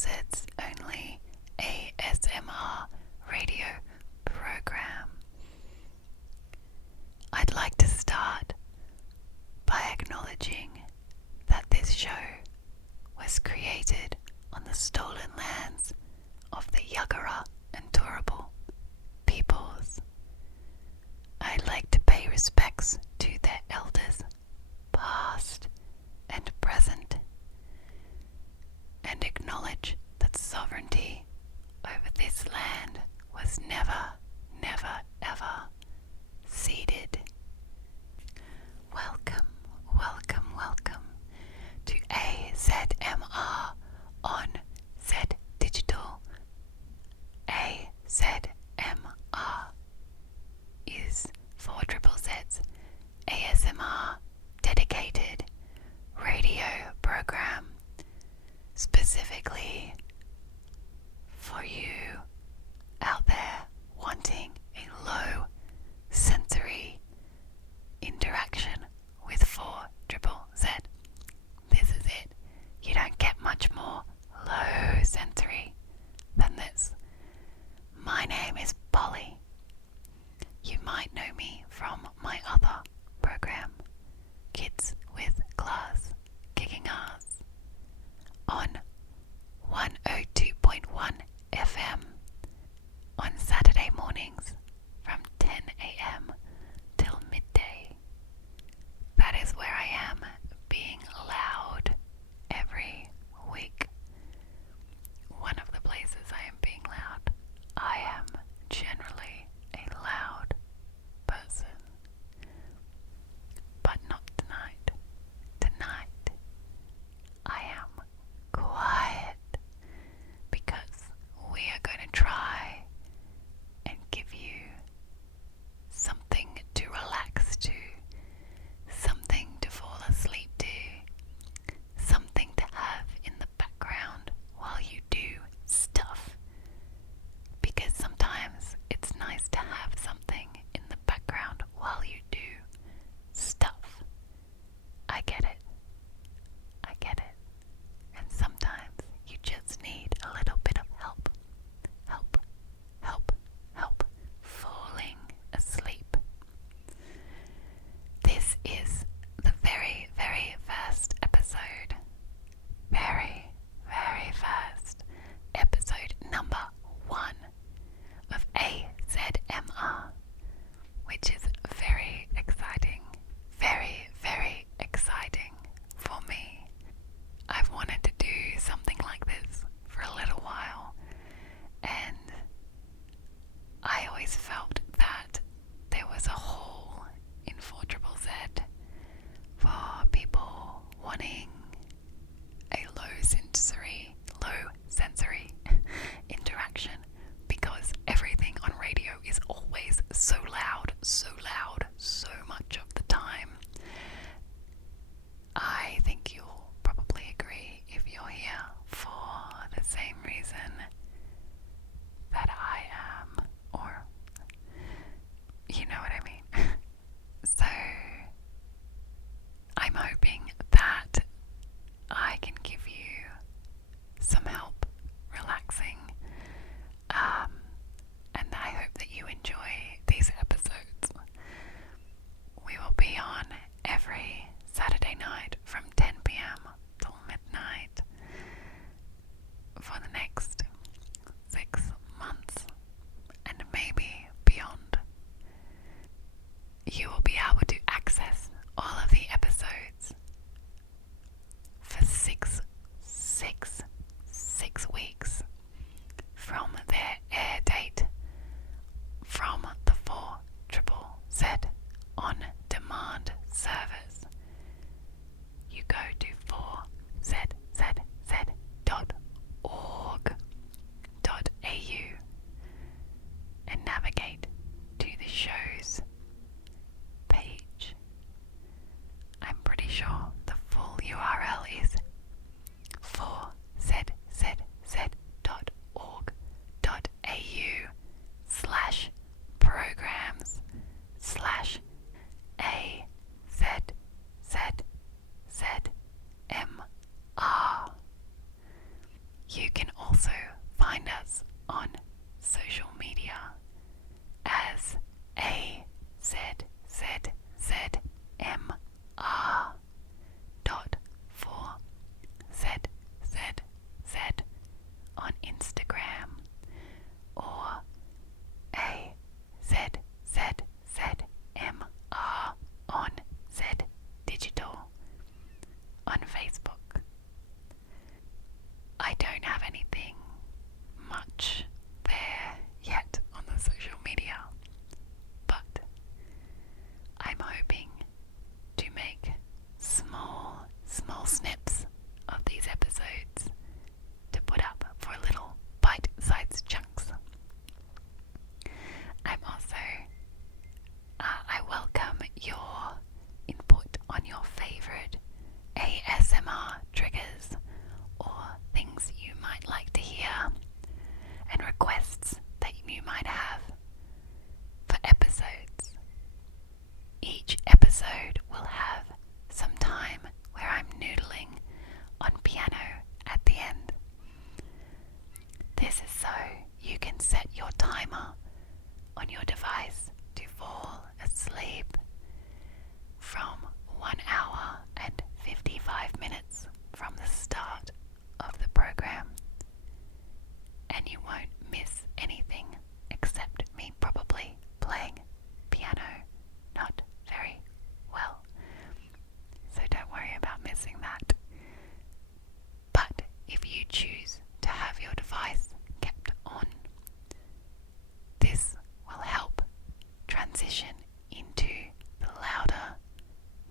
Zed's only AZMR radio program. I'd like to start by acknowledging that this show was created on the stolen lands of the Jagera and Turrbal peoples. I'd like to pay respects to their elders, past and present, and acknowledge that sovereignty over this land was never, never, ever ceded. Welcome, welcome, welcome to AZMR on Zed Digital. AZMR is for Triple Z's AZMR dedicated radio program specifically for you out there wanting a low sensory interaction with 4ZZZ. This is it. You don't get much more low sensory than this. My name is Polly. You might know me from my other program, Kids with Class Kicking Ass, on 102.1 FM on Saturday mornings from 10 a.m. till midday. That is where I am being loud every week. One of the places I am being loud. I am generally a loud person. But not tonight. Tonight, I am quiet because we are going to try and give you something to relax to, something to fall asleep to, something to have in the background while you do stuff. Because sometimes it's nice to have something in the background while you do stuff. I get it. I get it. And sometimes you just need a little bit of help. Help, help, help falling asleep. This is the very, very first episode. Very, very first episode number 1 of AZMR, which is very exciting. Very, very exciting for me. I've wanted to do something like this for a little while, and I always felt that there was a hole in 4ZZZ for people wanting a low sensory interaction, because everything on radio is always so loud, so much of the time. I think you'll probably agree if you're here for the same reason that I am, or you know what I mean. So I'm hoping that I can give you some help relaxing, and I hope that you enjoy these episodes. We will be on every Saturday night from 10 p.m. till midnight for the next 6 months and maybe beyond. You will be able to access all of the episodes for six weeks from their air date from the 4ZZZ on demand service. You go to 4zzz.org.au and navigate to the show's page. I'm pretty sure the full URL is 4zzz.org.au/programs/AZZMR. You can much there yet on the social media, but I'm hoping to make small snips of these episodes to put up for little bite-sized chunks. I welcome your input on your favorite ASMR triggers or things you might like to hear and requests that you might have for episodes. Each episode will have some time where I'm noodling on piano at the end. This is so you can set your timer on your device to fall asleep from 1 hour and 55 minutes from the start of the program, and you won't miss anything except me probably playing piano not very well, so don't worry about missing that. But if you choose to have your device kept on, this will help transition into the louder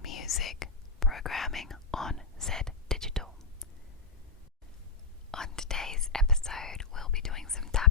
music programming on Zed Digital. On today's episode, we'll be doing some tapping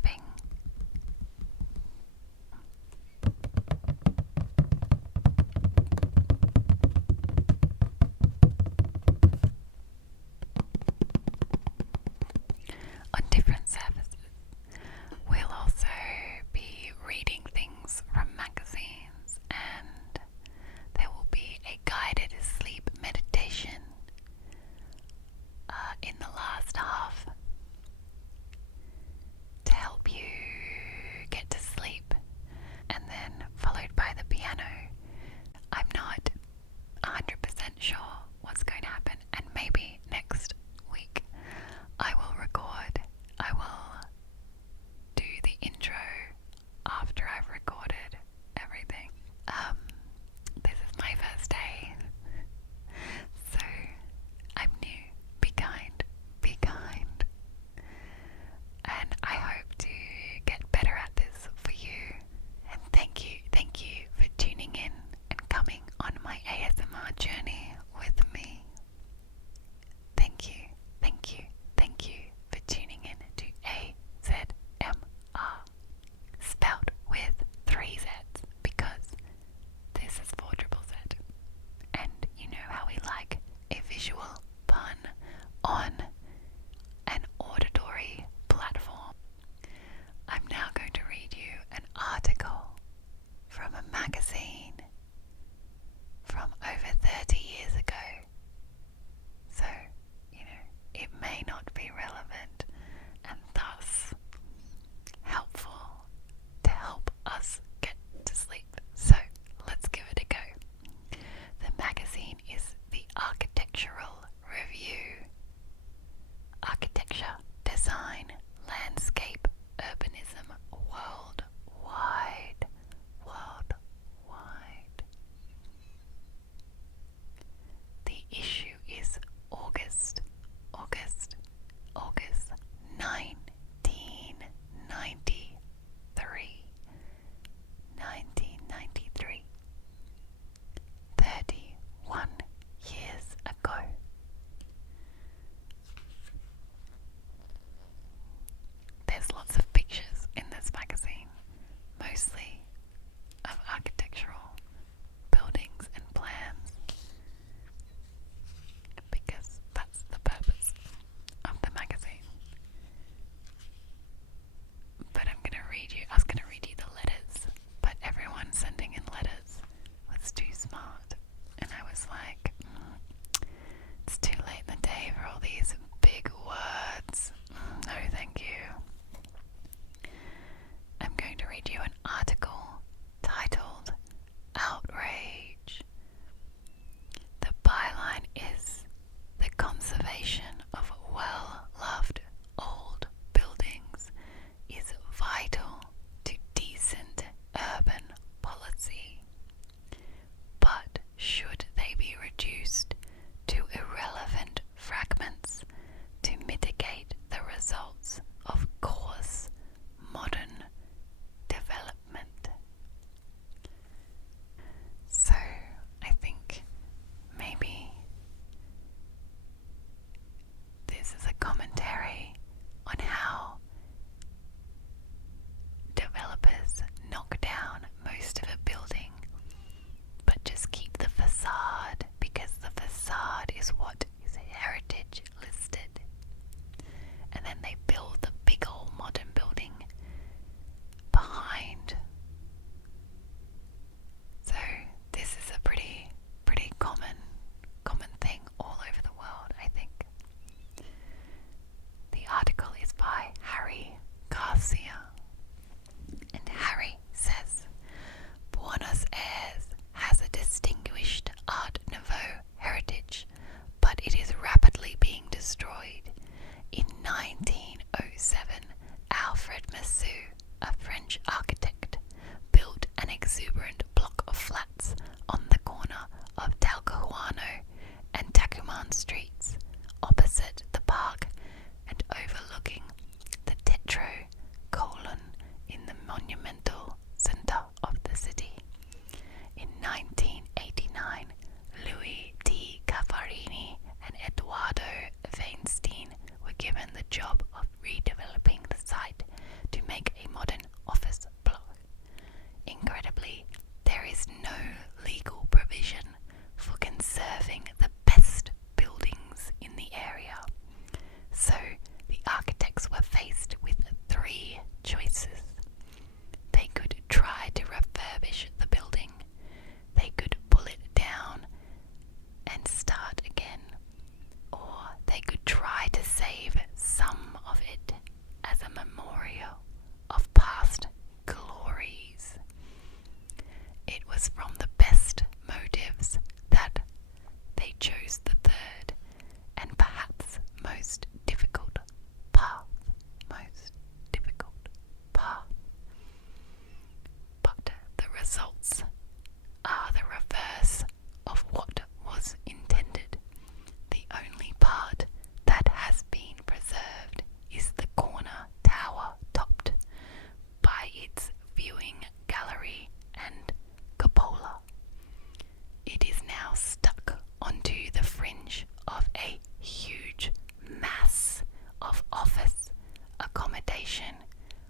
accommodation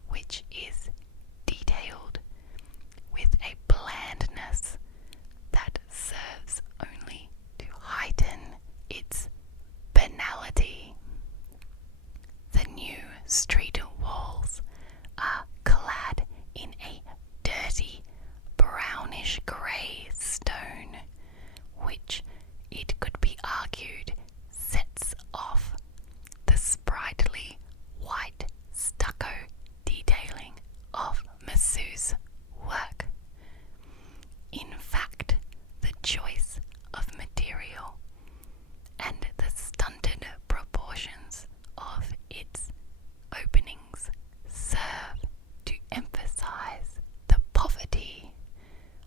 which is detailed with a blandness that serves only to heighten its banality. The new street walls are clad in a dirty brownish grey stone, which it could be argued sets off the sprightly white stucco detailing of Massu's work. In fact, the choice of material and the stunted proportions of its openings serve to emphasize the poverty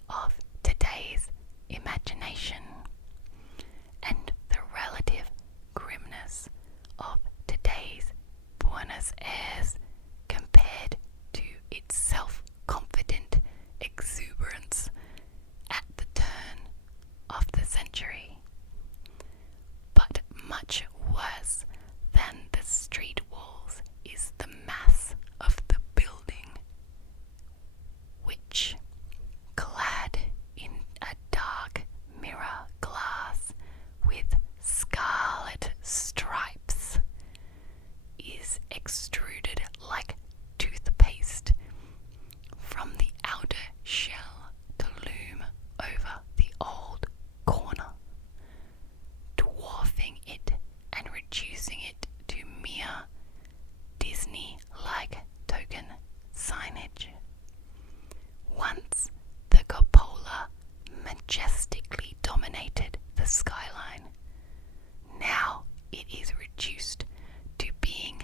of today's imagination and the relative grimness of today's Buenos Aires compared to its self-confident exuberance at the turn of the century. But much worse than the street walls is the mass of the building, which, clad in a dark mirror glass with scarlet stripes, is extruded like toothpaste from the outer shell to loom over the old corner, dwarfing it and reducing it to mere Disney-like token signage. Once the cupola majestically dominated the skyline, now it is reduced to being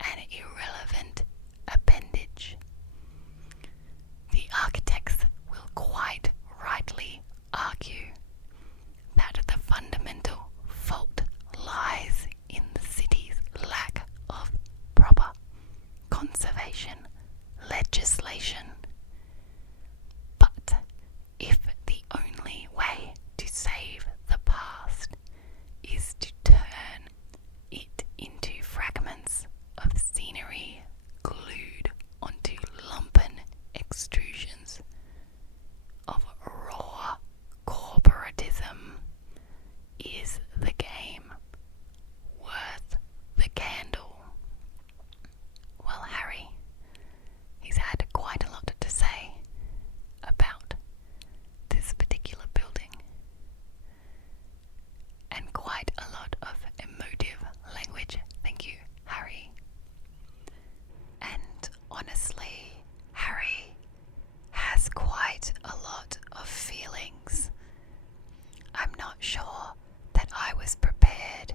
an irrelevant appendage. The architects will quite rightly argue that the fundamental fault lies in the city's lack of proper conservation legislation. But if the only way to save the past is to turn it into fragments of scenery glued onto lumpen extrusions of raw corporatism, is the game worth the candle? Well, Harry, he's had quite a lot to say about this particular building, and quite a lot of emotive language. Thank you, Harry. And honestly, Harry has quite a lot of feelings. I'm not sure that I was prepared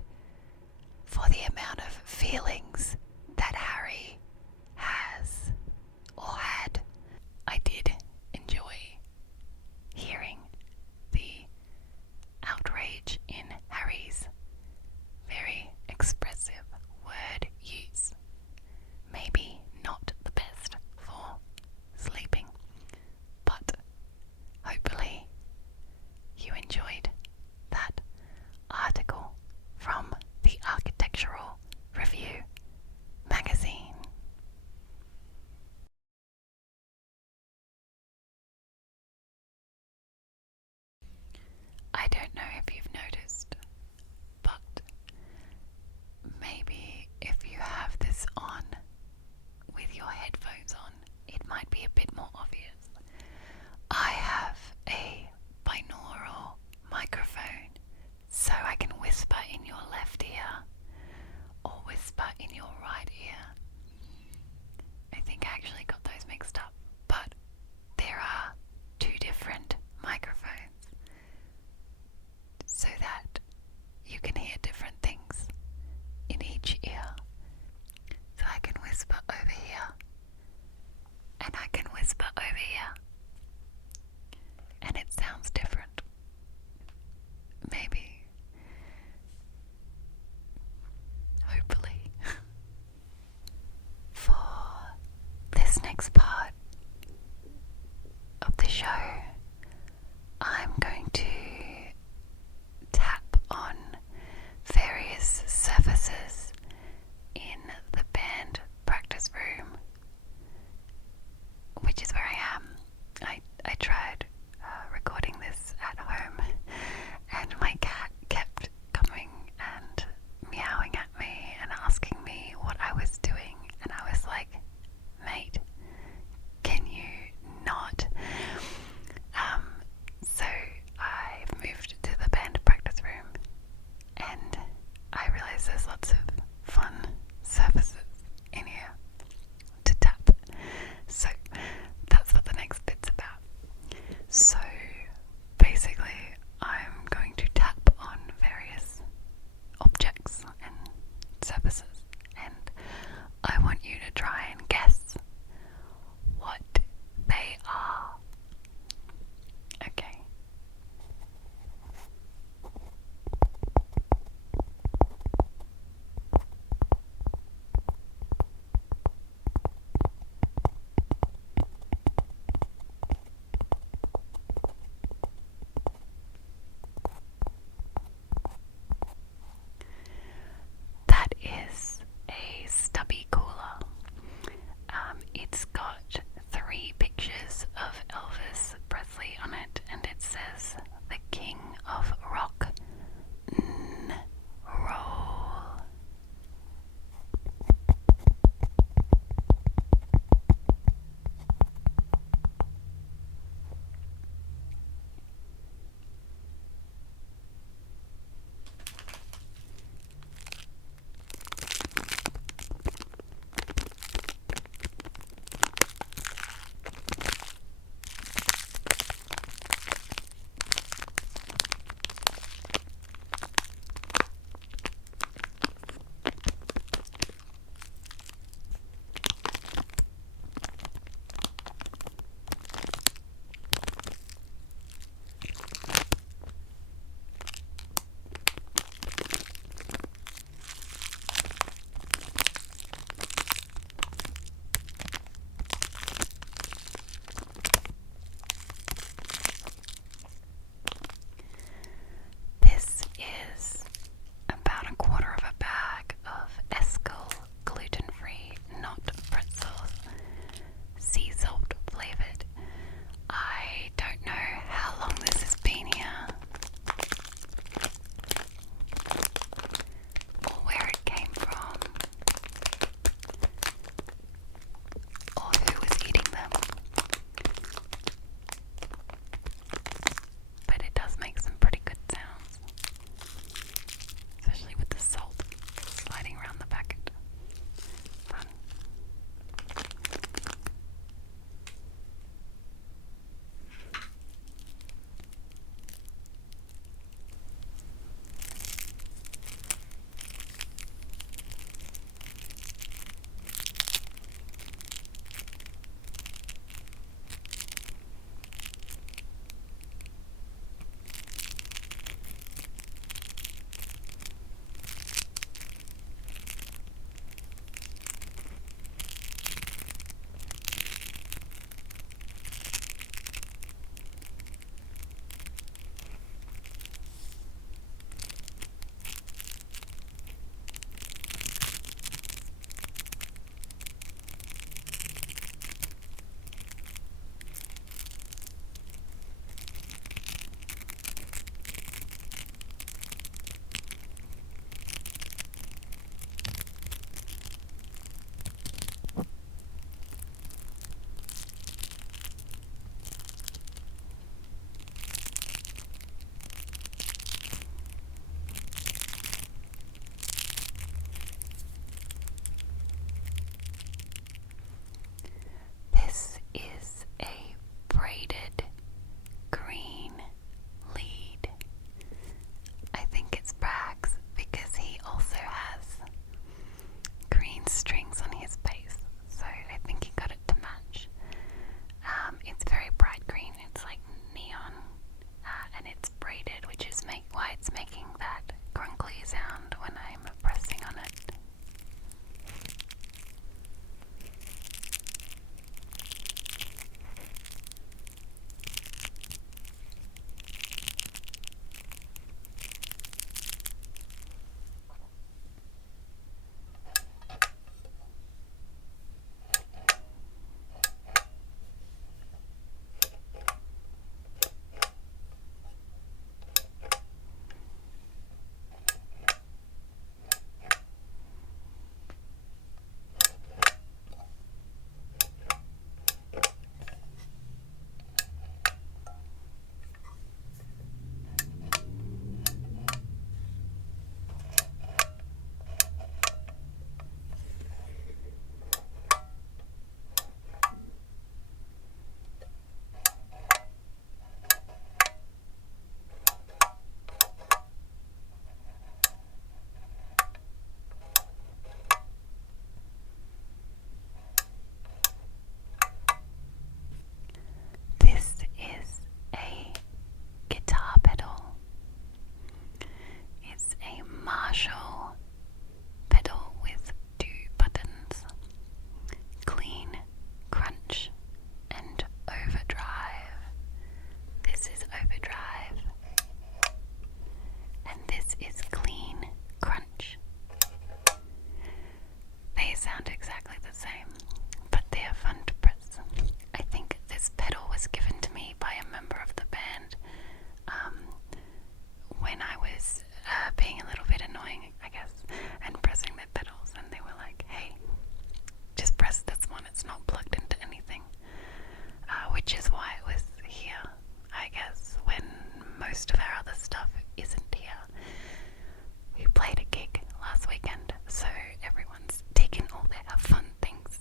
for the amount of feelings that Harry has or had. I did enjoy hearing the outrage in Harry's very expressive word use. Maybe not the best for sleeping, but hopefully you enjoyed that article from the Architectural Review magazine. I don't know if you've noticed, but maybe if you have this on with your headphones on, it might be a bit more obvious. I have a binaural microphone, so I can whisper in your left ear or whisper in your right ear. I think I actually got those mixed up, but there are two different microphones so that you can hear different things in each ear. So I can whisper over here, and I can whisper over here, and it sounds different. Maybe. Hopefully. For this next part of the show, I'm going to tap on various surfaces in the band practice the same, but they are fun to press. I think this pedal was given to me by a member of the band when I was being a little bit annoying, I guess, and pressing their pedals, and they were like, hey, just press this one, it's not plugged into anything, which is why it was here, I guess, when most of our other stuff isn't here. We played a gig last weekend, so everyone's taken all their fun things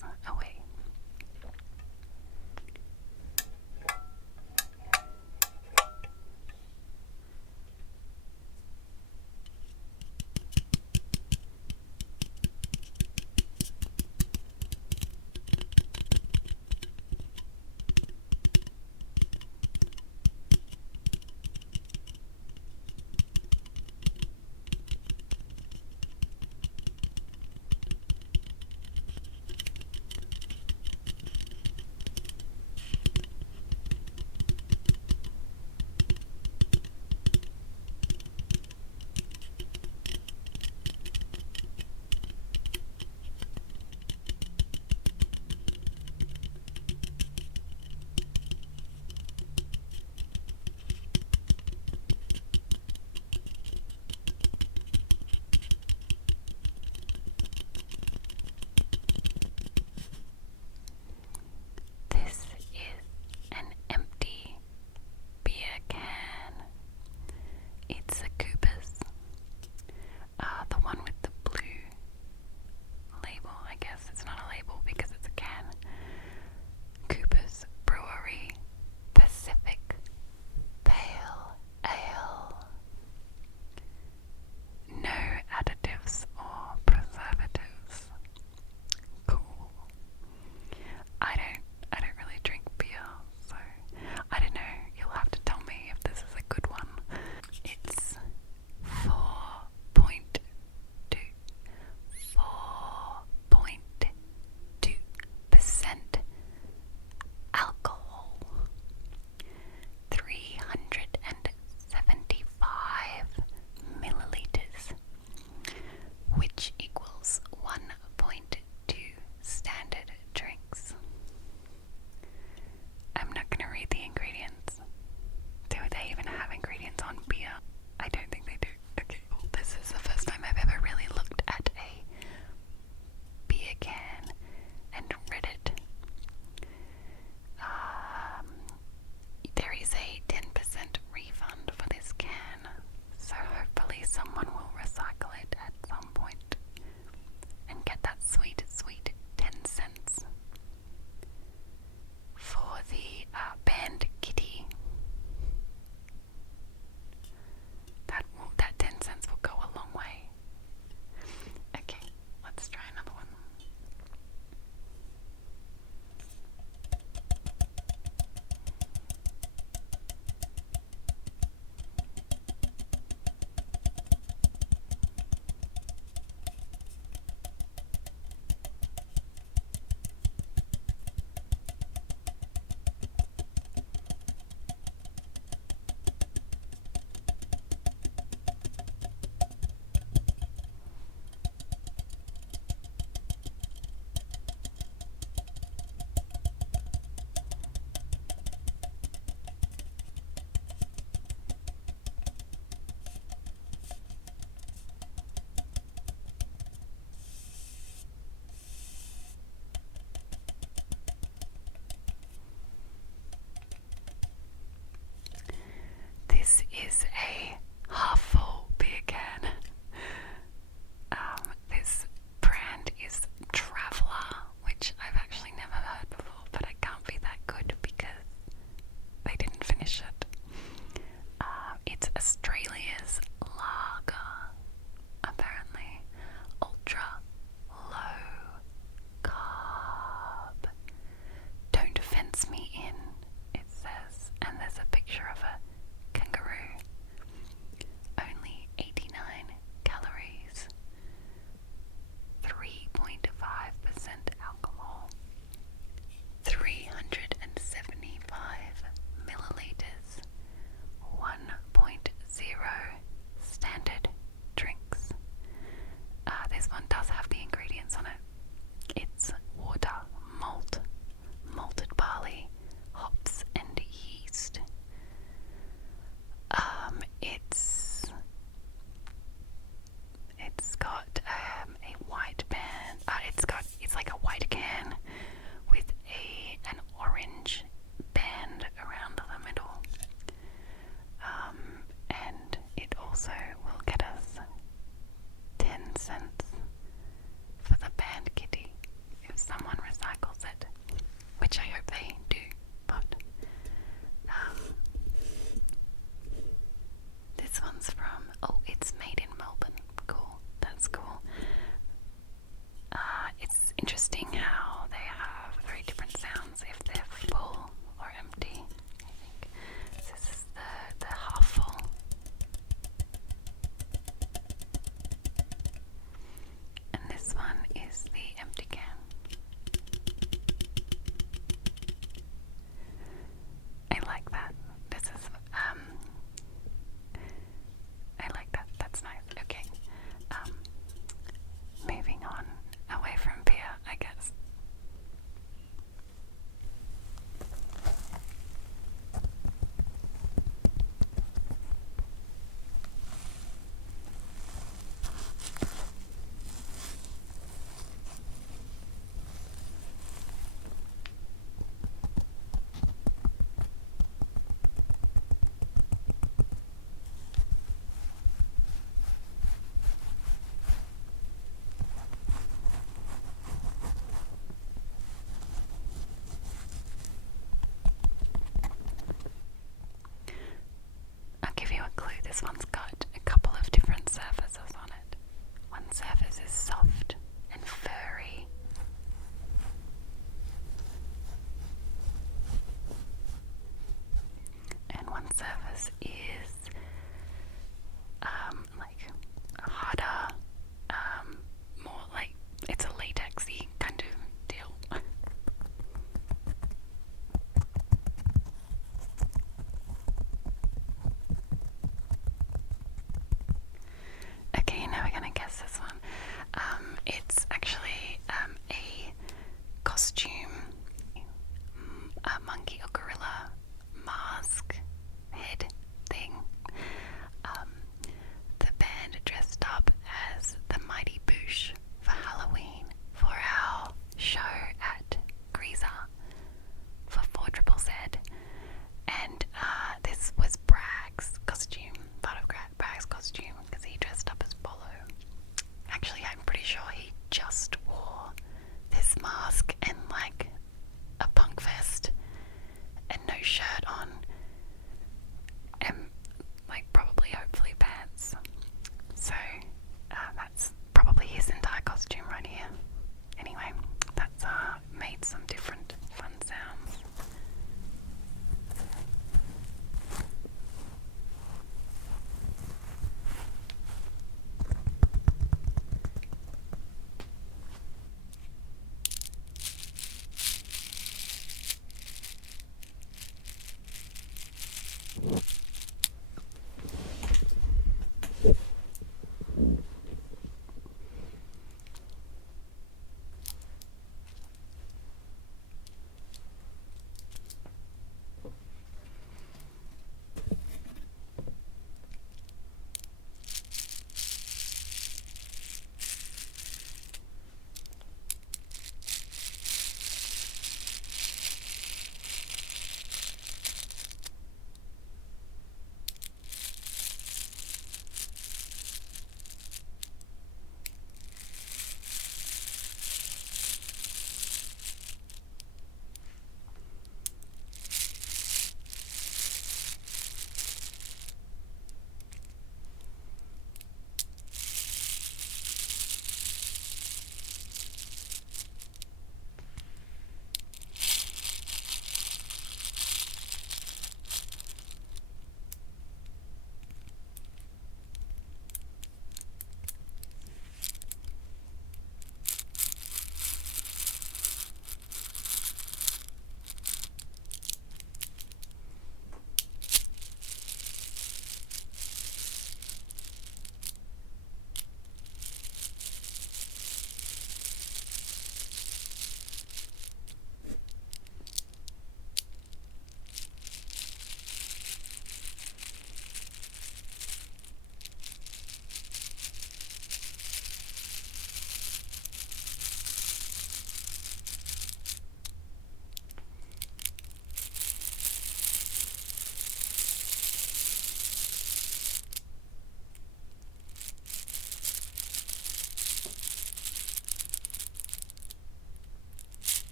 surface is like harder, more like it's a latexy kind of deal. Okay, now we're gonna guess this one. It's actually a costume, a monkey or gorilla mask head thing. The band dressed up as the Mighty Boosh for Halloween for our show at Greaser for 4ZZZ, and this was Bragg's costume, part of Bragg's costume, because he dressed up as Bolo. Actually, I'm pretty sure he just wore this mask and like a punk vest and no shirt on, and like probably hopefully pants. So that's probably his entire costume right here. Anyway, that's made some different fun sounds.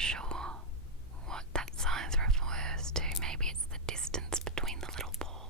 Sure what that size refers to. Maybe it's the distance between the little balls.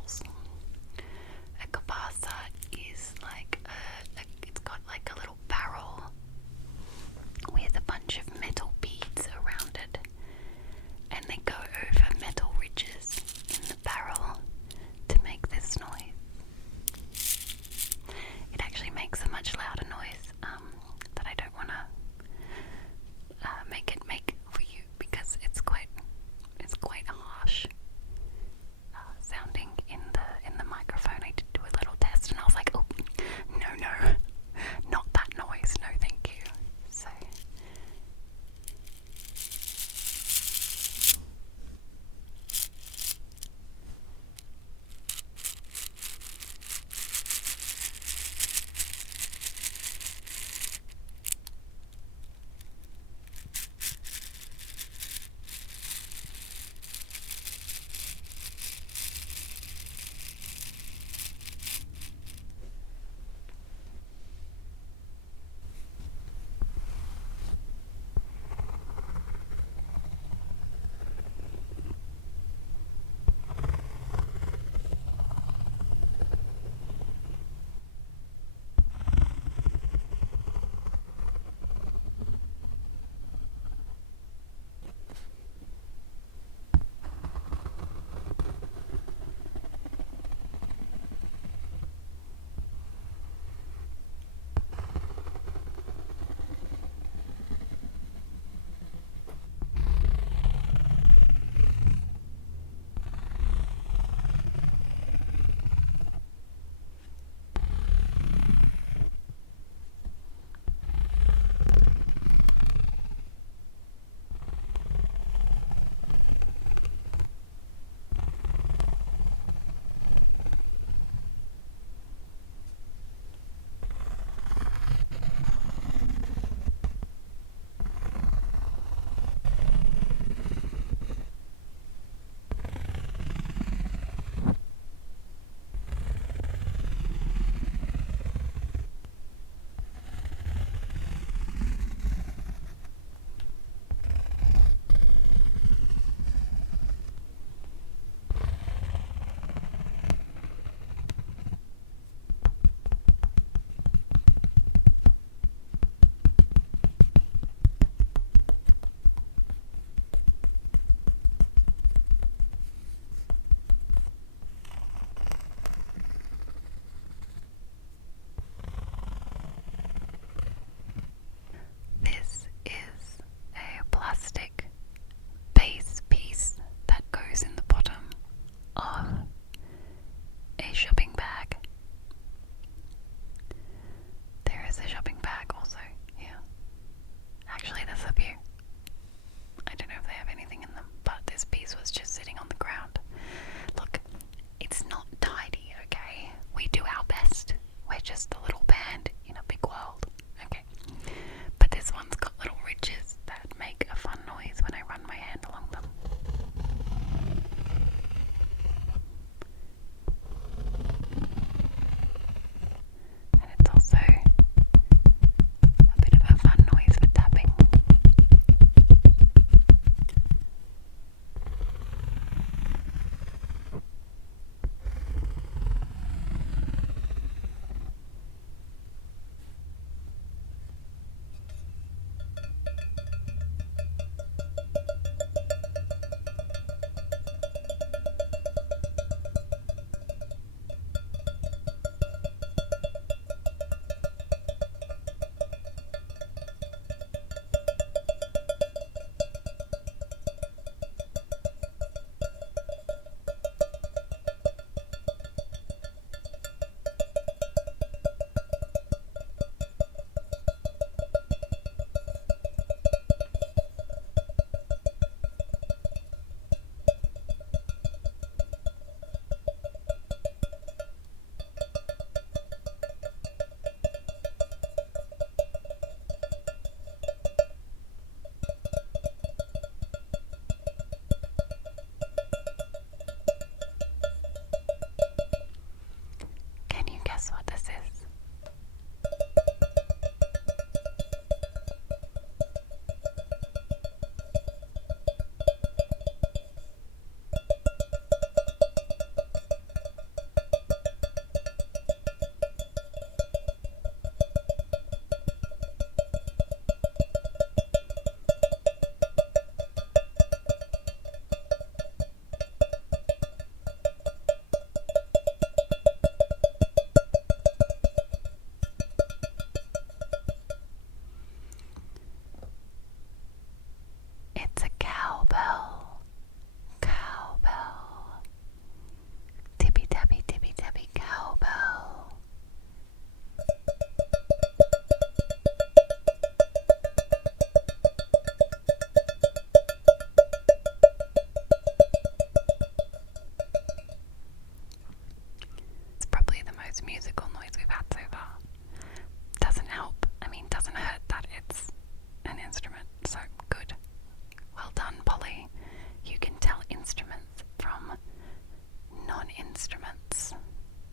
instruments,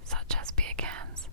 such as beer cans.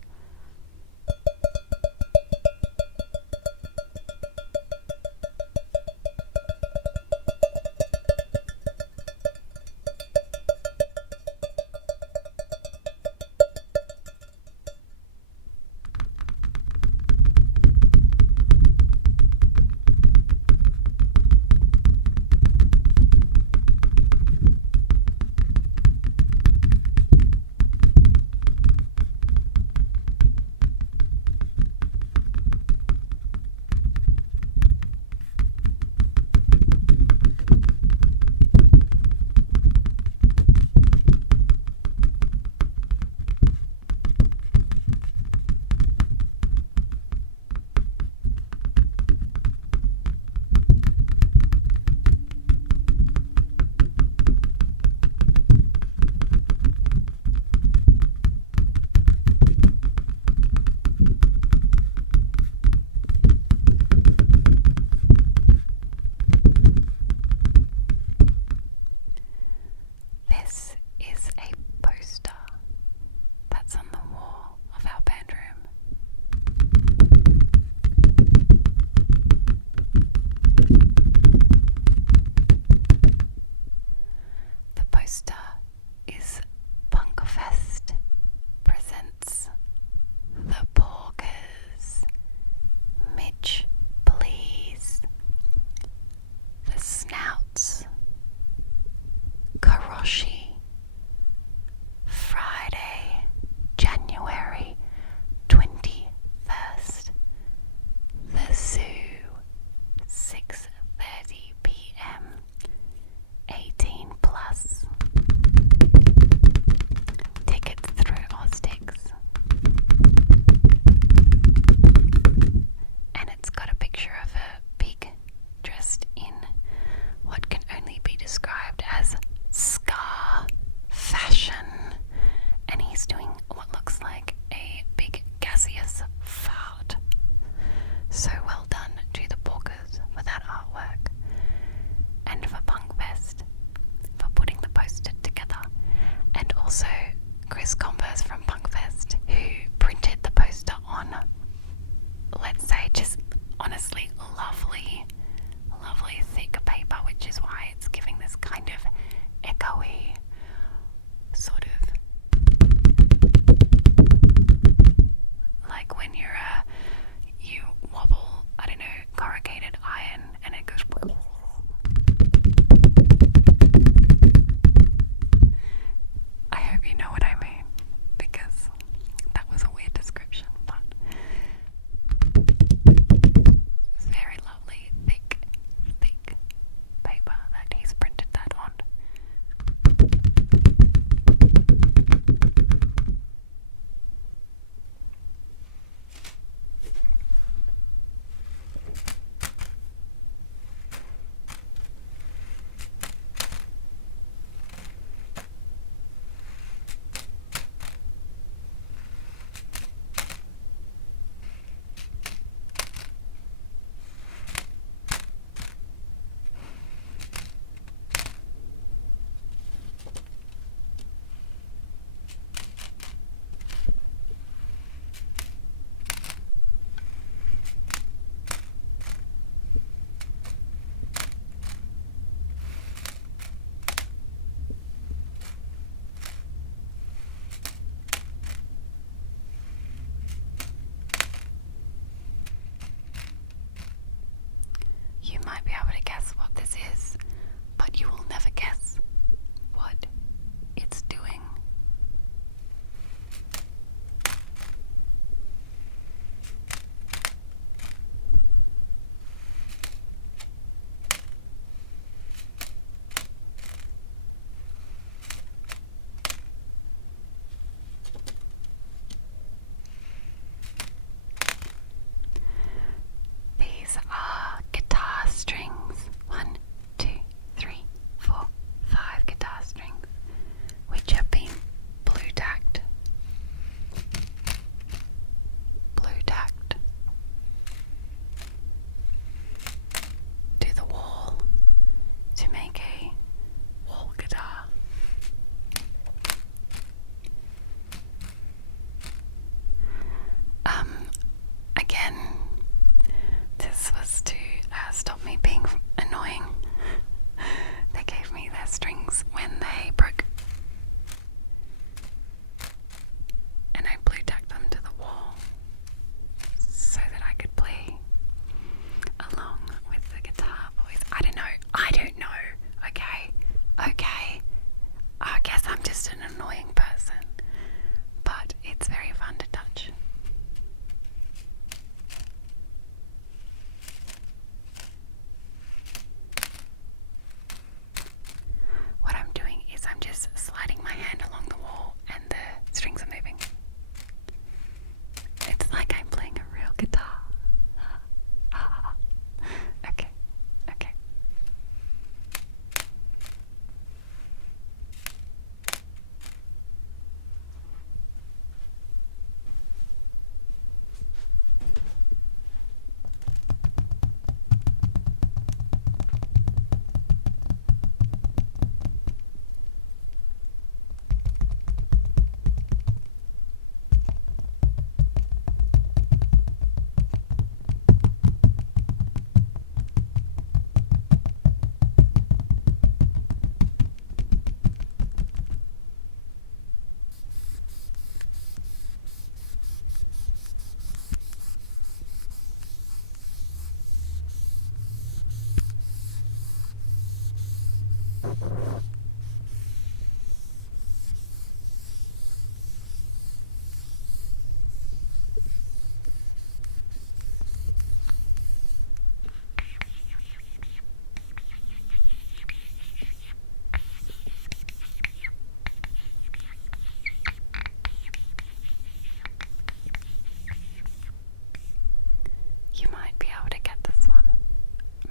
You might be able to get this one,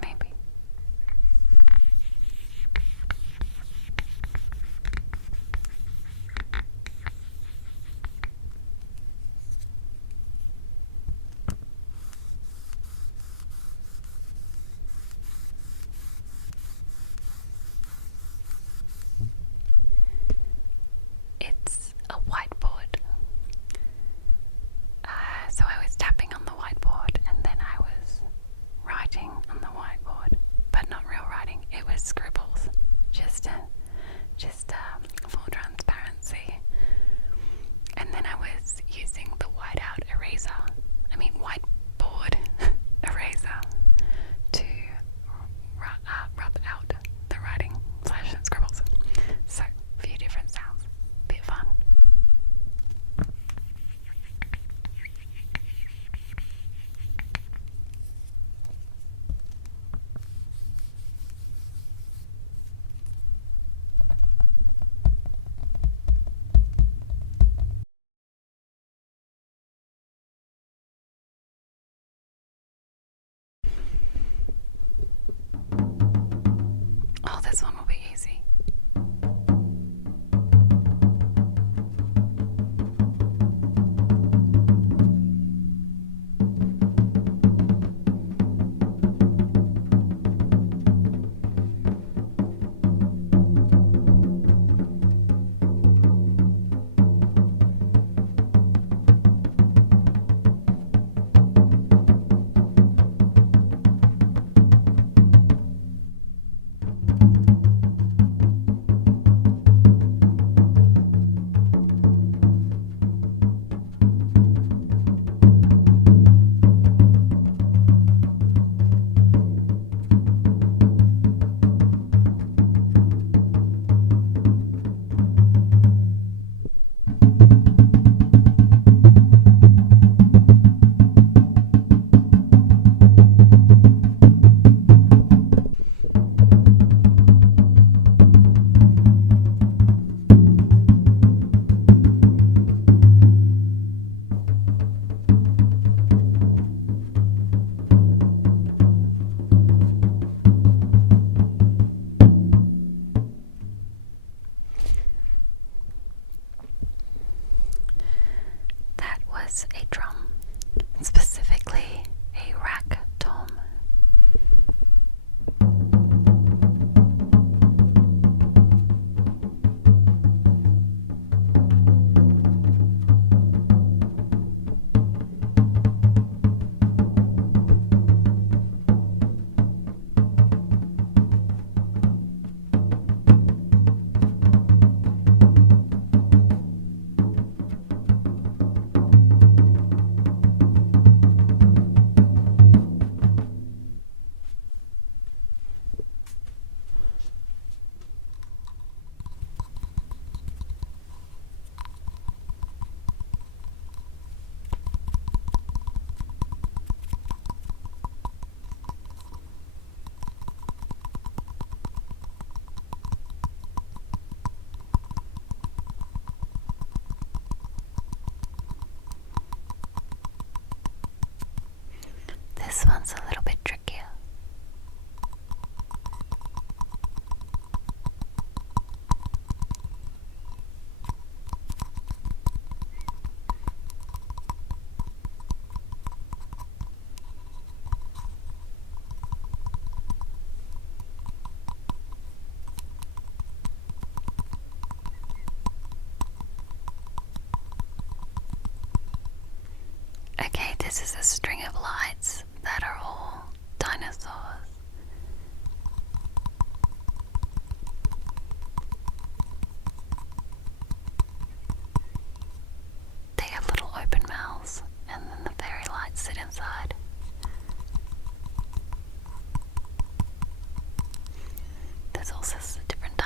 maybe. It's a whiteboard. So I was tapping on the whiteboard and then I was writing on the whiteboard, but not real writing. It was scribbles, just full transparency. And then I was using the whiteout eraser, whiteboard eraser to rub out the writing / scribbles. So, a few different sounds, bit fun. Oh, this one will be easy. That was a drum, specifically a rack tom. This one's a little bit trickier. Okay, this is a string of lights that are all dinosaurs. They have little open mouths, and then the fairy lights sit inside. There's also different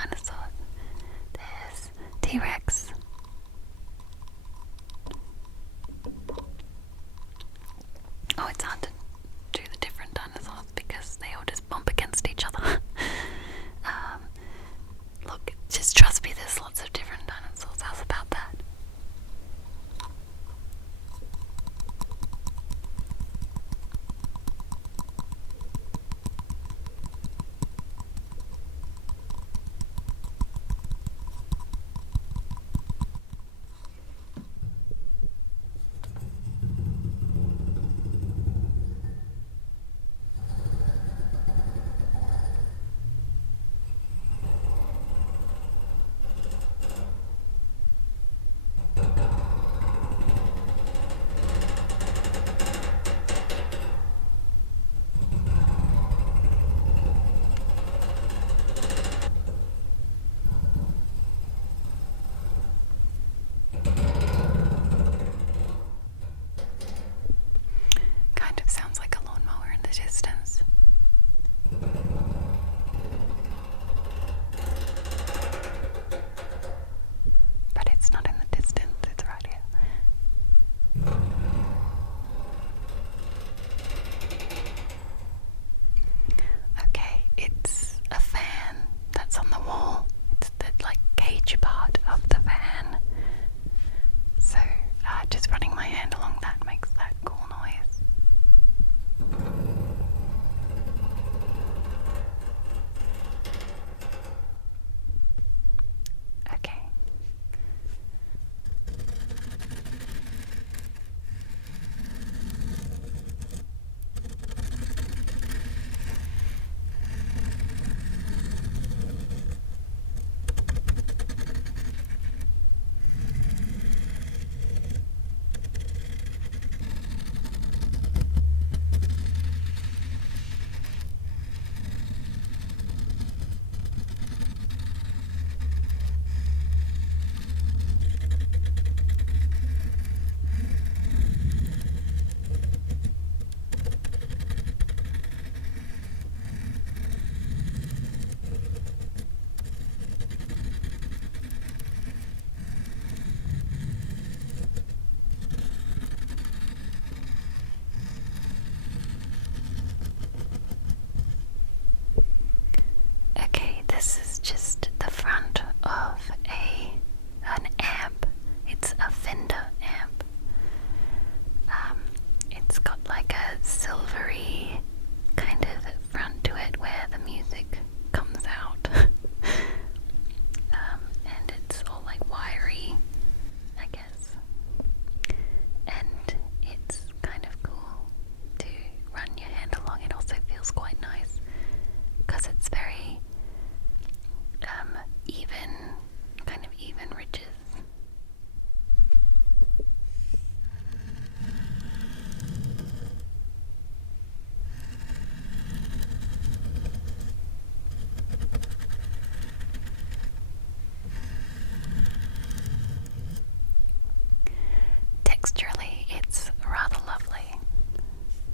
texturally it's rather lovely.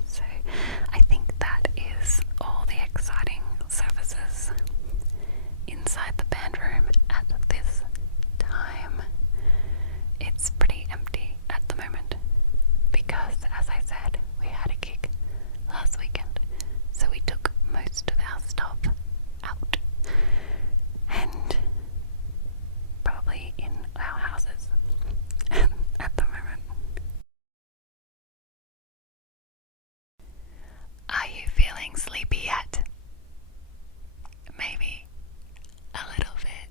So I think that is all the exciting services inside the band room at this time. It's pretty empty at the moment because, as I said, we had a gig last weekend, so we took most of our stuff out and probably in our houses at the moment. Are you feeling sleepy yet? Maybe a little bit.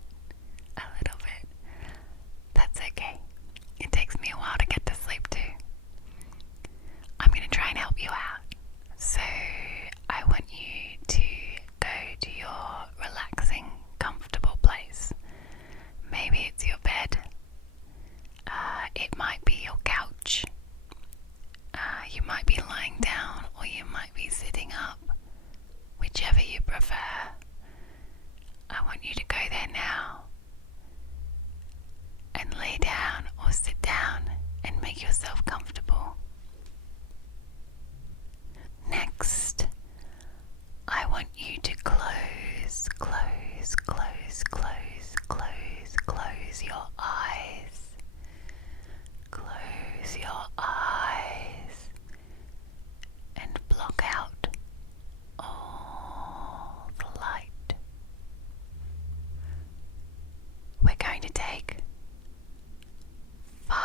A little bit. That's okay. It takes me a while to get to sleep too. I'm going to try and help you out. So I want you to go to your relaxing, comfortable place. Maybe it's your bed. It might be your couch. You might be lying down or you might be sitting up. Whichever you prefer. I want you to go there now and lay down or sit down and make yourself comfortable. Next, I want you to close your eyes. Close your eyes and block out all the light. We're going to take 5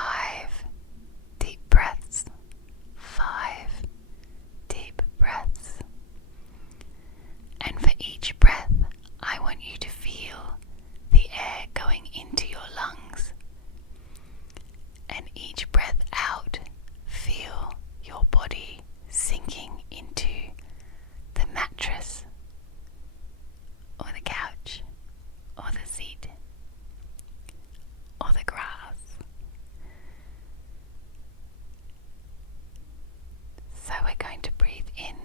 deep breaths. 5 deep breaths. And for each breath, I want you to feel the air going into your lungs. And each breath out, feel your body sinking into the mattress or the couch or the seat or the grass. So we're going to breathe in.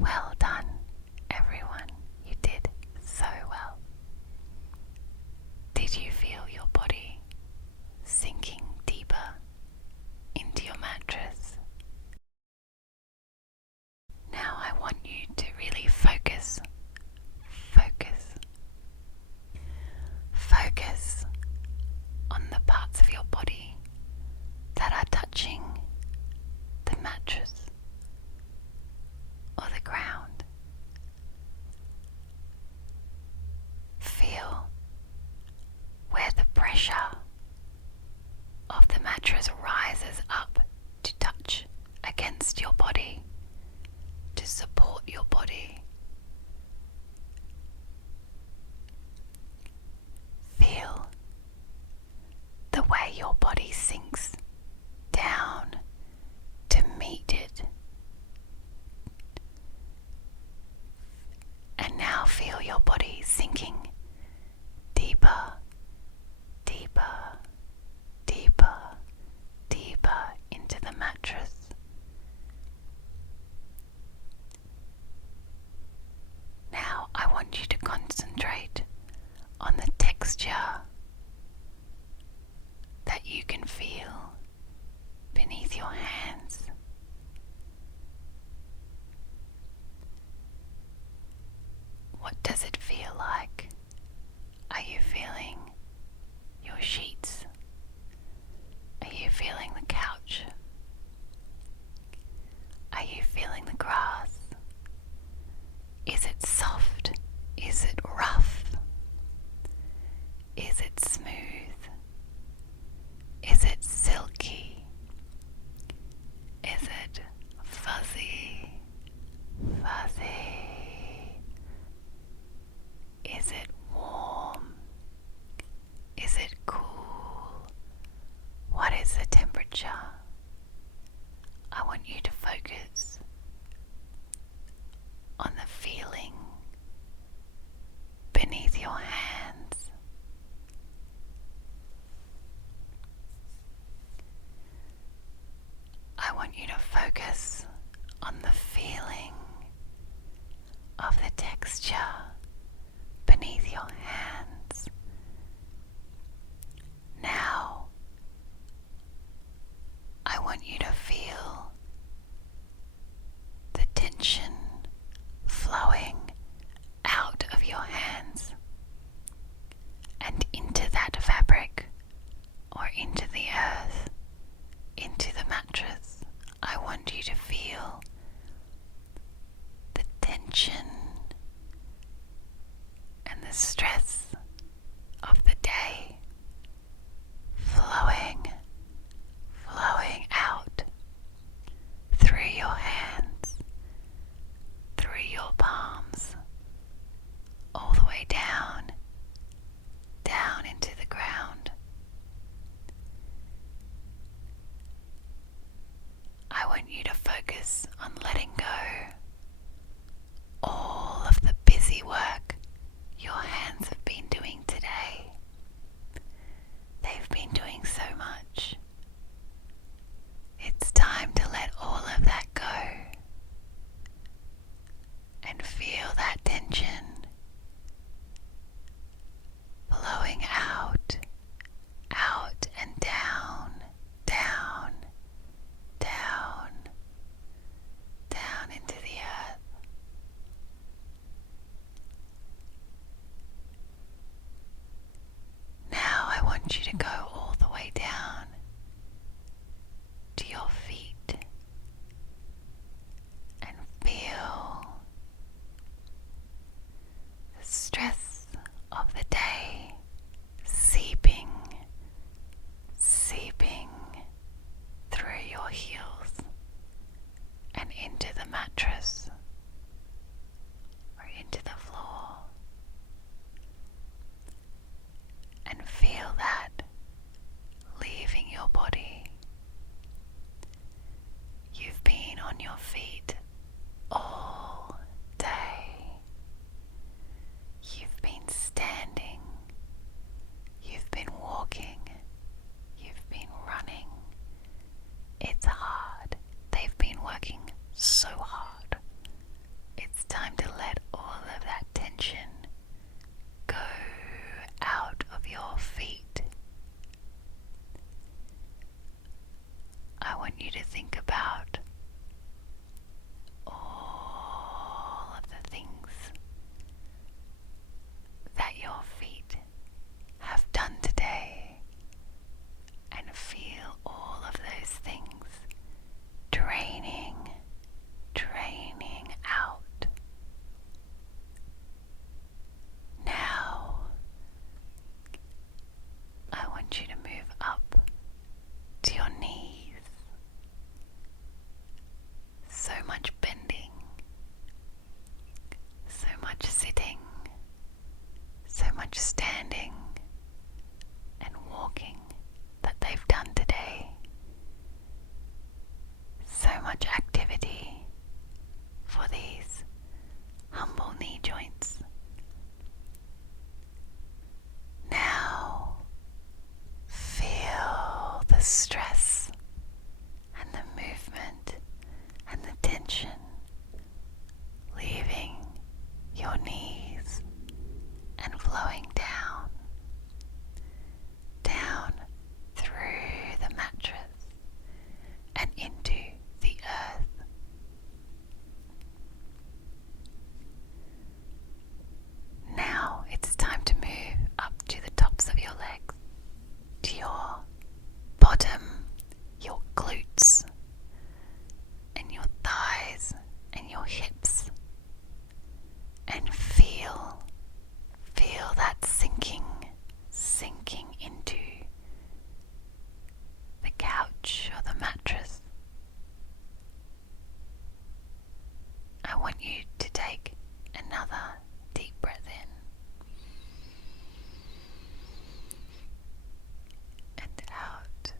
Well done, everyone. You did so well. Did you feel your body sinking deeper into your mattress? Now I want you to really focus. Focus on the parts of your body that are touching the mattress or the ground. Feel where the pressure of the mattress rises up to touch against your body, to support your body. Feel the way your body sinks down to meet it. And now feel your body sinking deeper, deeper, deeper, deeper into the mattress. Now I want you to concentrate on the texture that you can feel beneath your hands. What does it fuzzy? Fuzzy. Is it warm? Is it cool? What is the temperature? I want you to focus on the feeling beneath your hands. I want you to focus on the feeling of the texture beneath your hands. Now, I want you to feel the tension flowing out of your hands and into that fabric or into the earth, into the mattress. I want you to feel the tension and the stress of the day flowing out through your hands, through your palms, all the way down into the ground. I want you to focus on letting go all of the busy work your hands have been doing today. They've been doing so much. It's time to let all of that go and feel that tension flowing out and down into the earth. Now I want you to go all the way down to your feet and feel the stress of the day seeping through your heels and into the mattress or into the floor, and feel that leaving your body. You've been on your feet all day. You've been standing. You've been walking. You've been running. It's hard. They've been working so hard. It's time to let all of that tension go out of your feet. I want you to think about you to take another deep breath in and out.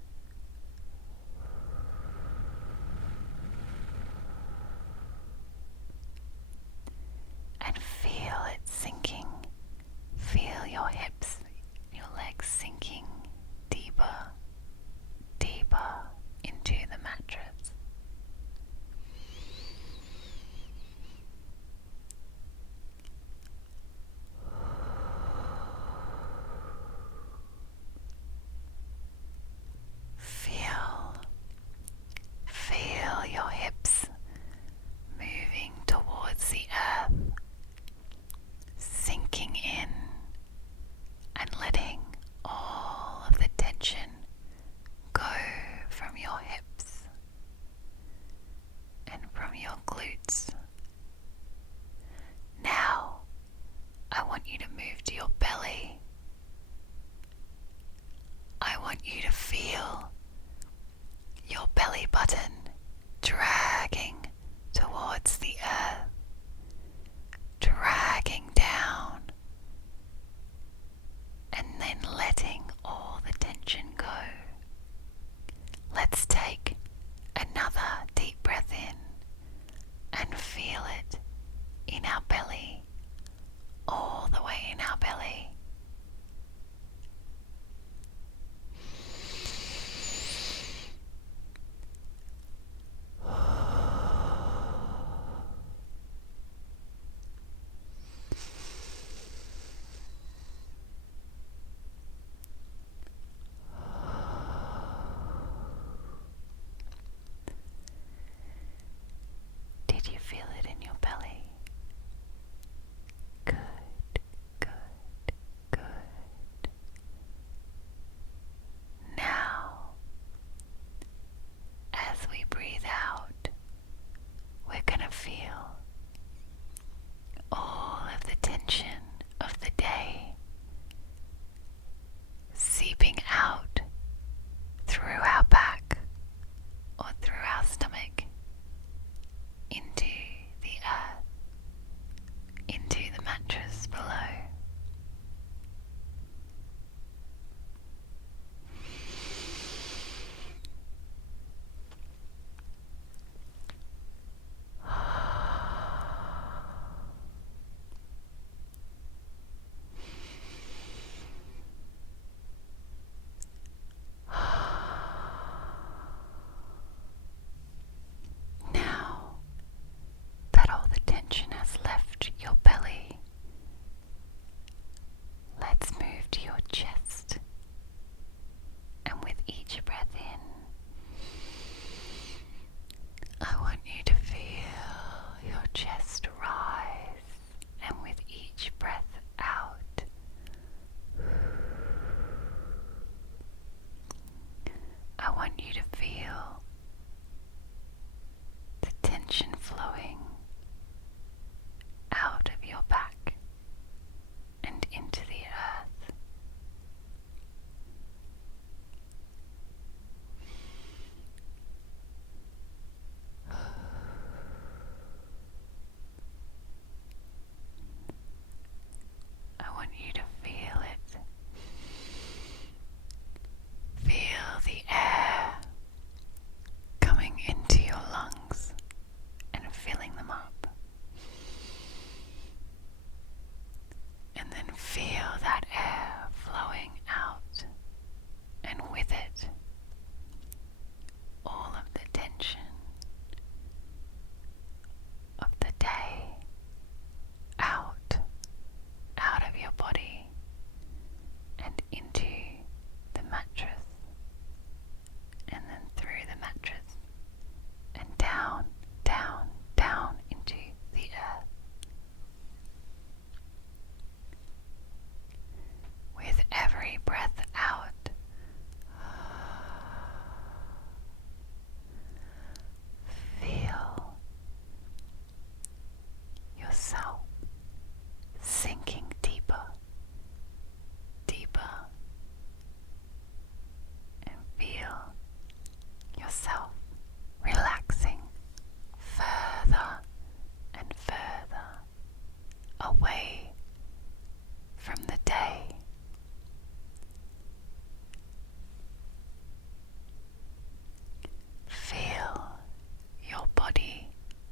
And feel it sinking. Feel your hips, your legs sinking deeper, deeper into the mattress. Feel your hips moving towards the earth, sinking in and letting all of the tension go from your hips and from your glutes. Now, I want you to move to your belly. I want you to feel your belly button dragging towards the earth, dragging down, and then letting all the tension go. Let's take another deep breath in and feel it in our belly, all the way in our belly.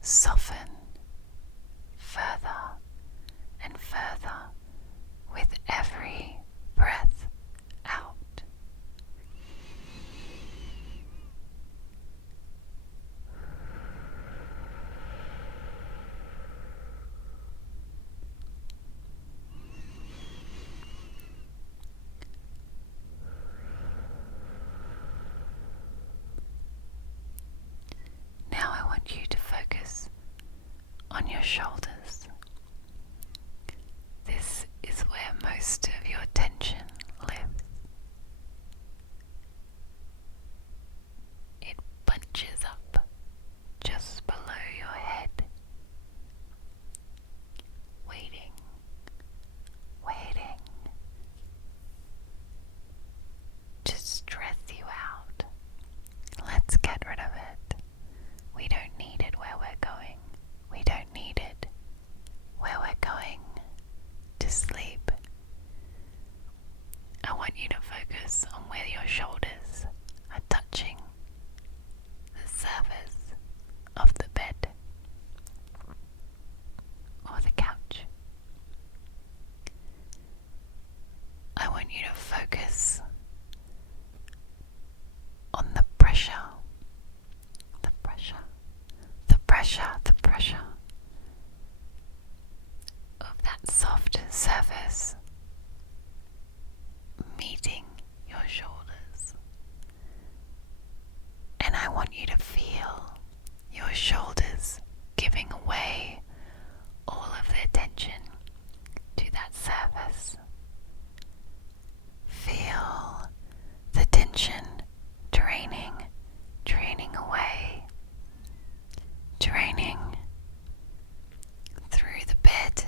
soften further and further with every breath out. Now I want you to focus on your shoulders. This is where most of your tension lives. It bunches up just below your head, waiting to stress you out. Let's get rid of it. We don't need it where we're going. We don't need it where we're going to sleep. I want you to focus on where your shoulders are touching the surface of the bed or the couch. I want you to focus on the pressure of that soft surface meeting your shoulders. And I want you to feel your shoulders giving away all of their tension to that surface. Feel the tension draining away, draining through the bed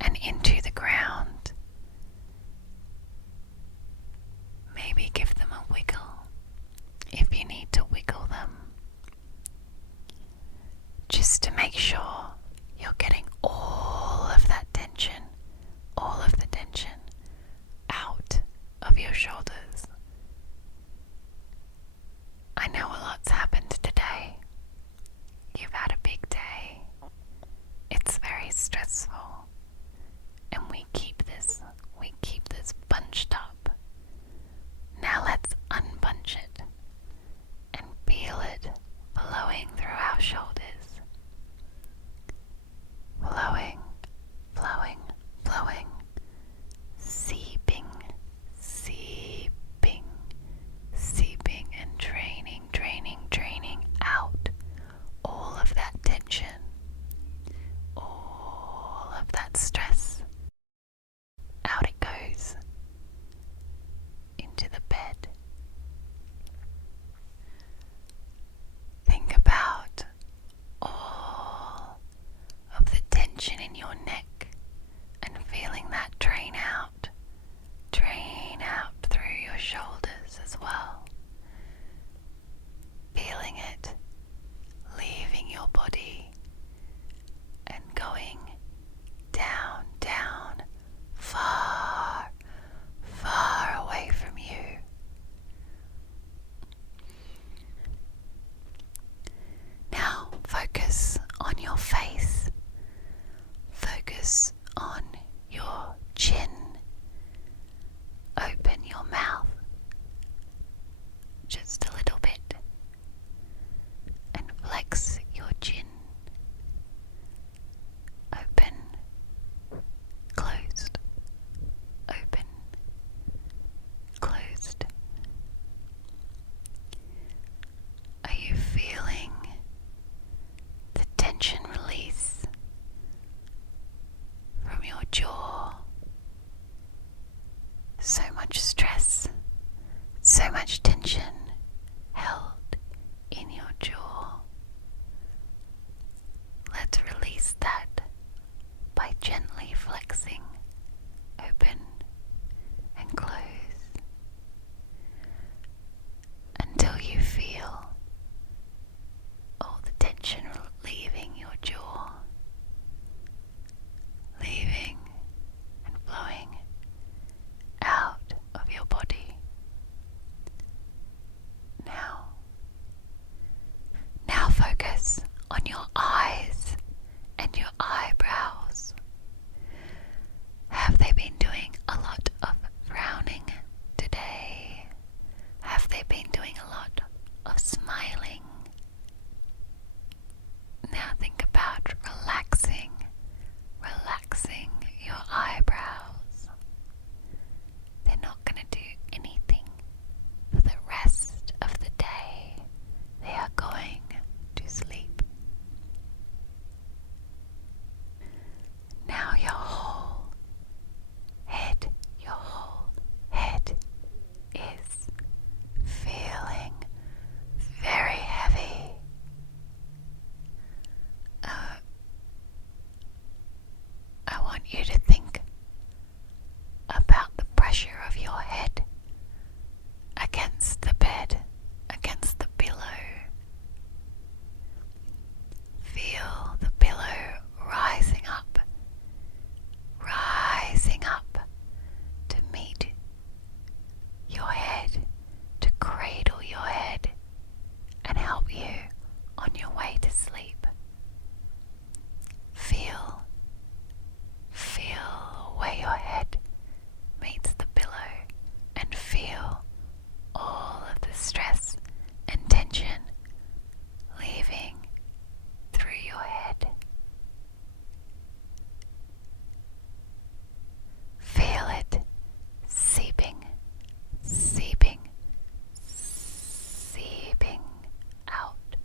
and into the ground. Maybe give them a wiggle if you need to wiggle them, just to make sure you're getting all of that tension, all of the tension out of your shoulders. I know a lot's happened today. You've had a big day. It's very stressful. And we keep this bunched up. Now let's unbunch it and feel it flowing through our shoulders. Flowing, seeping and draining out all of that tension, all of that stress. Out it goes into the bed. Think about all of the tension in your neck and feeling that drain out through your shoulders as well. Feeling it leaving your body and going down, far away from you. Now focus on your face. Focus on your chin. Open your mouth just a little bit and flex your chin. Open Now think about relaxing your eyebrows. They're not going to do anything for the rest of the day. They are going to sleep. Now your whole head is feeling very heavy. I want you to think about the pressure of your head against the bed, against the pillow. Feel the pillow rising up to meet your head, to cradle your head and help you on your way to sleep. Feel where your head meets the pillow and feel all of the stress and tension leaving through your head. Feel it seeping out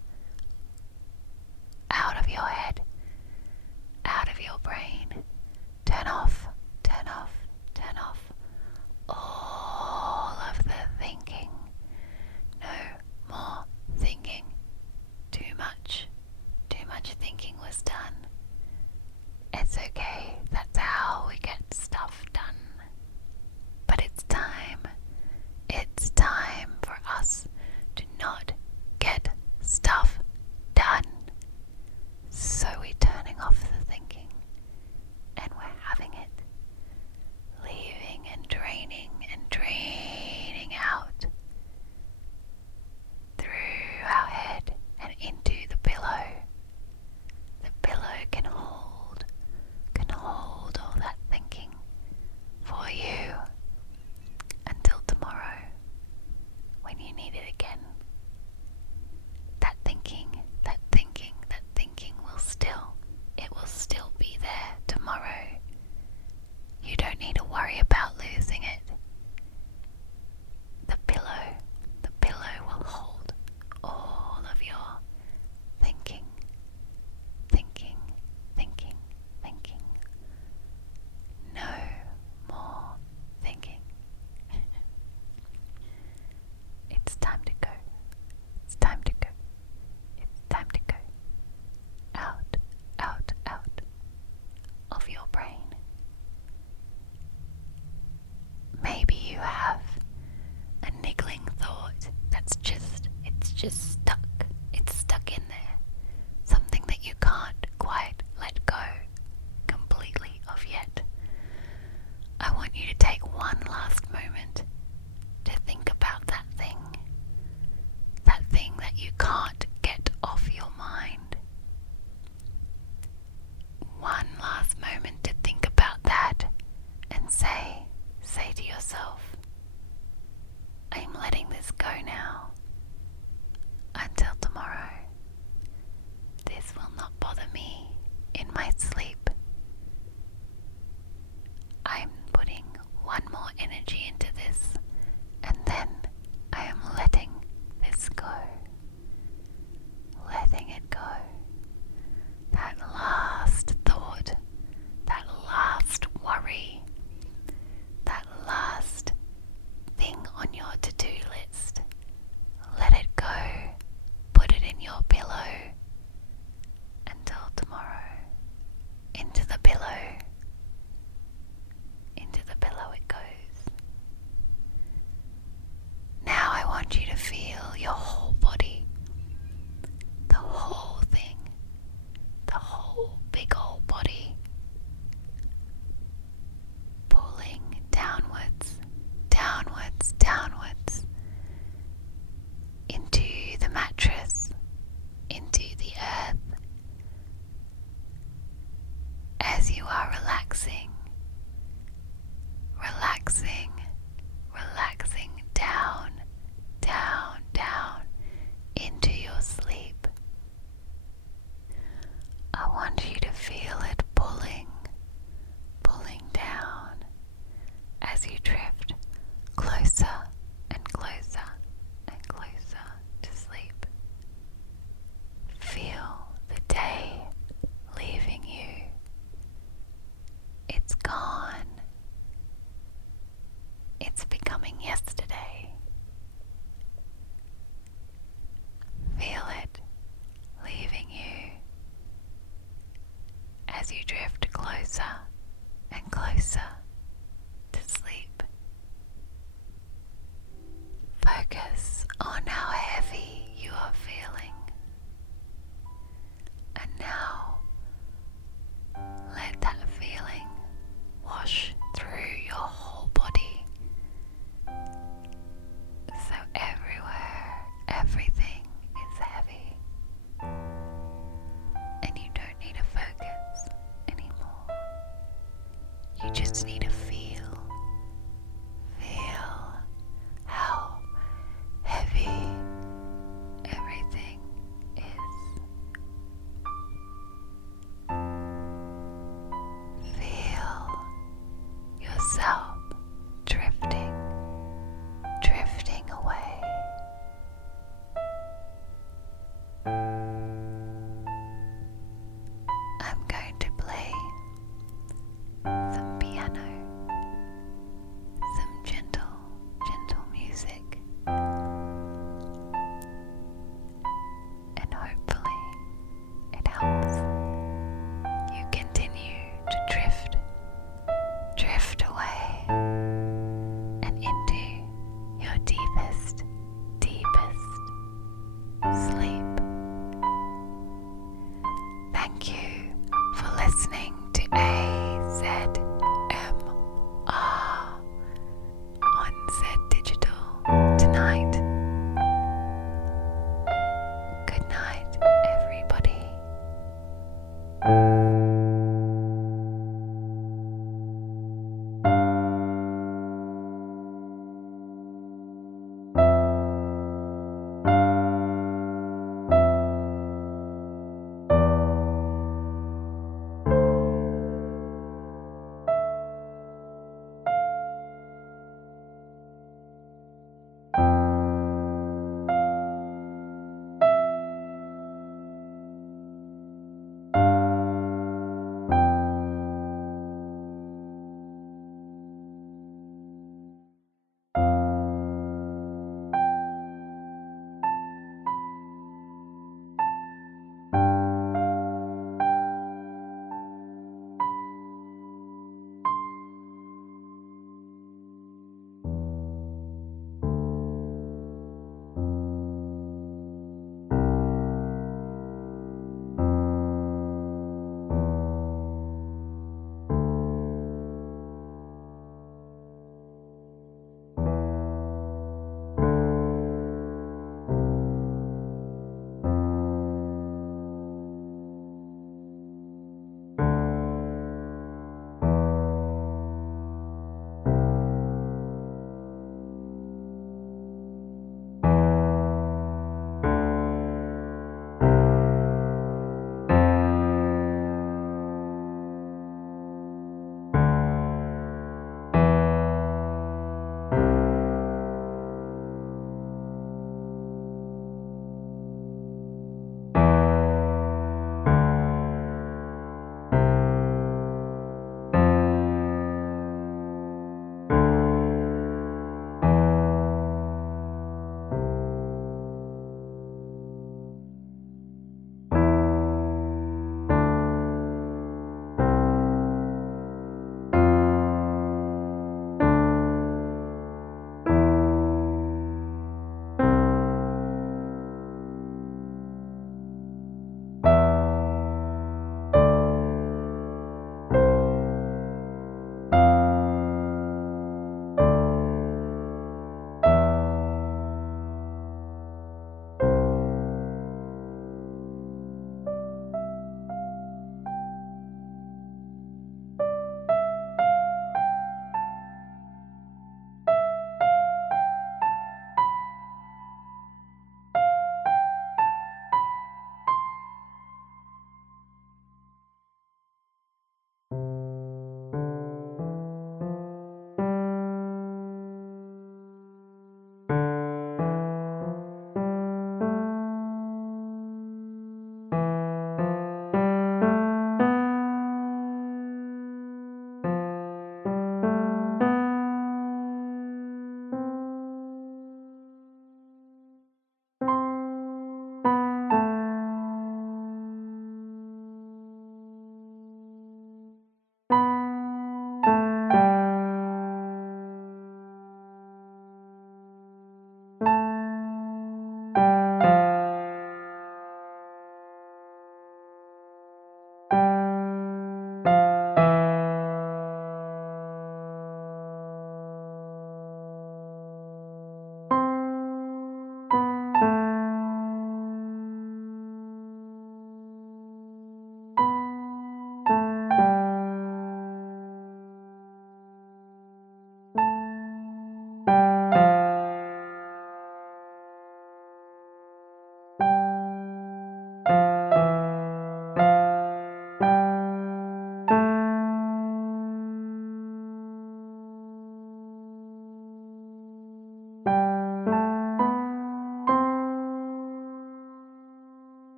as you drift closer and closer to sleep. Focus on how heavy you are feeling. And now let that feeling wash through your whole body. So everywhere, everything is heavy. And you don't need to focus anymore. You just need to